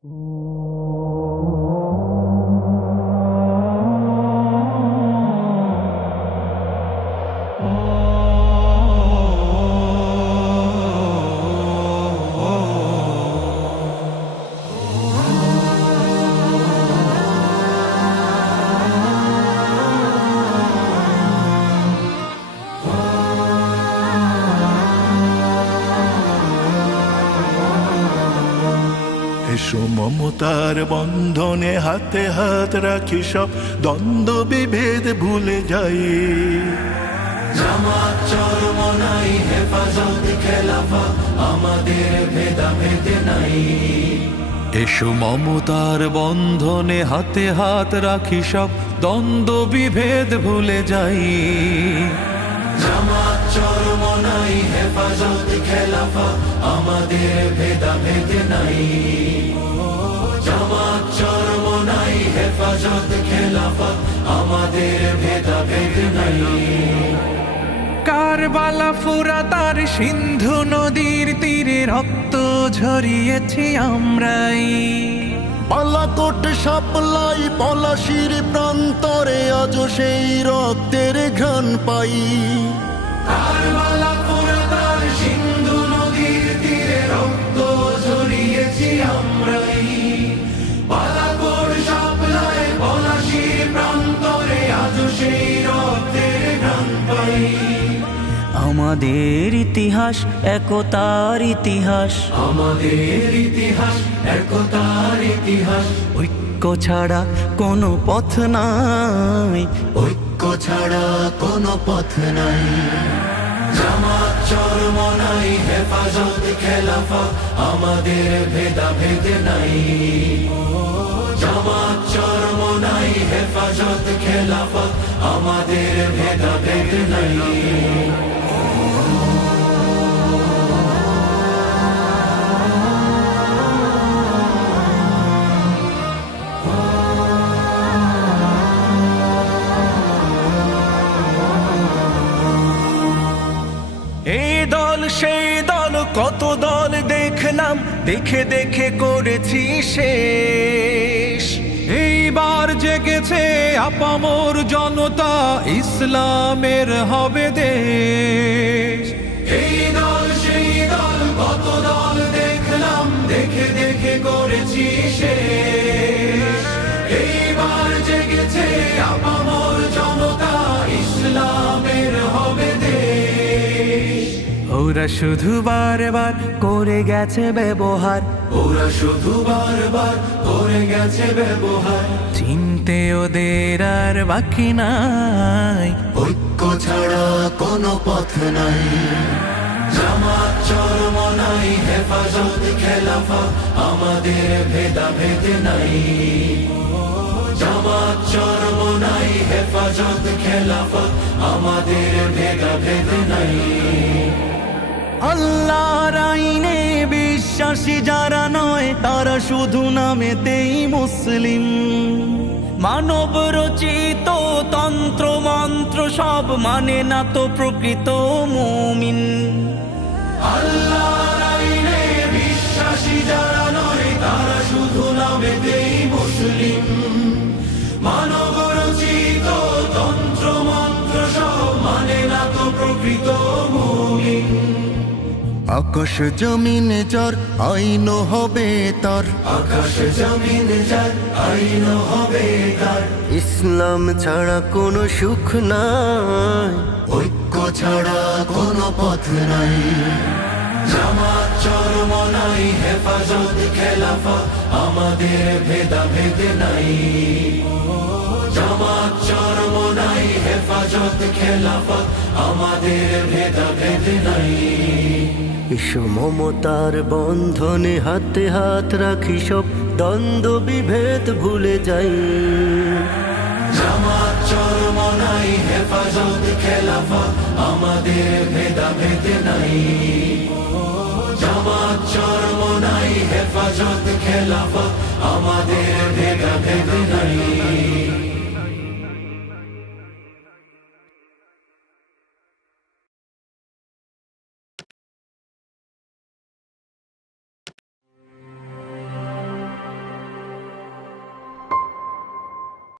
এসো মমতার বন্ধনে হাতে হাত রাখি, সব দ্বন্দ্ব বিভেদ ভুলে যাই। জামাত চরমনাই হেফাজত খেলাফা, আমাদের ভেদাভেদ নাই। এসো মমতার বন্ধনে হাতে হাত রাখি, সব দ্বন্দ্ব বিভেদ ভুলে যাই। জামাত চরমনাই হেফাজত খেলাফা, আমাদের ভেদাভেদ নাই। জামাত চরমনাই হেফাজত খেলাফা, আমাদের ভেদাভেদ নাই। কারবালা ফুরাত আর সিন্ধু নদীর তীরে রক্ত ঝরিয়েছি আমরাই। বালাকোট সাপলাই পলাশির প্রান্তরে আজ সেই রক্তের ঘ্রাণ পাই। কারবালা ফুরাত আর সিন্ধু নদীর তীরে রক্ত ঝরিয়েছি আমরাই। বালাকোট সাপলাই পলাশির প্রান্তরে আজ সেই রক্তের ঘ্রাণ পাই। আমাদের ইতিহাস একতার ইতিহাস, আমাদের ইতিহাস একতার ইতিহাস। ঐক্য ছাড়া কোনো পথ নাই, ঐক্য ছাড়া কোনো পথ নাই। জামাত চরমনাই হেফাজত খেলাফা, আমাদের ভেদাভেদ নাই। জামাত চরমনাই হেফাজত খেলাফা, আমাদের ভেদাভেদ নাই। এই দল সেই দল কত দল দেখলাম, দেখে দেখে করেছি শেষ। এইবার জেগেছে আপামর জনতা, ইসলামের হবে দেশ। এই দল সেই দল কত দল দেখলাম, দেখে দেখে করেছি শেষ। এইবার জেগেছে আপামর জনতা, ইসলামের হবে দেশ। ওরা শুধু বারবার করে গেছে ব্যবহার, ওরা শুধু বারবার করে গেছে ব্যবহার। চিনতে ওদের আর বাকি নাই, ঐক্য ছাড়া কোনো পথ নাই। জামাত চরমনাই হেফাজত খেলাফা, আমাদের ভেদাভেদ নাই। জামাত চরমনাই হেফাজত খেলাফা, আমাদের ভেদাভেদ নাই। আল্লাহর আইনে বিশ্বাসী যারা নয়, তারা শুধু নামেতেই মুসলিম। মানব রচিত তন্ত্র মন্ত্র সব মানে না তো প্রকৃত মুমিন। আল্লাহর আইনে বিশ্বাসী যারা নয়, তারা শুধু নামেতেই মুসলিম। মানব রচিত তন্ত্র মন্ত্র সব মানে না তো প্রকৃত মুমিন। আকাশ জমিন যার আইন হবে তার, আকাশ জমিন যার আইন হবে তার। ইসলাম ছাড়া কোনো সুখ নাই, ঐক্য ছাড়া কোনো পথ নাই। জামাত চরমনাই হেফাজত খেলাফা, আমাদের ভেদাভেদ নাই। জামাত চরমনাই হেফাজত খেলাফা, আমাদের ভেদাভেদ নাই। এসো মমতার বন্ধনে হাতে হাত রাখি, সব দ্বন্দ্ব বিভেদ ভুলে যাই। জামাত চরমনাই হেফাজত খেলাফা, আমাদের ভেদাভেদ নাই। জামাত চরমনাই হেফাজত খেলাফা,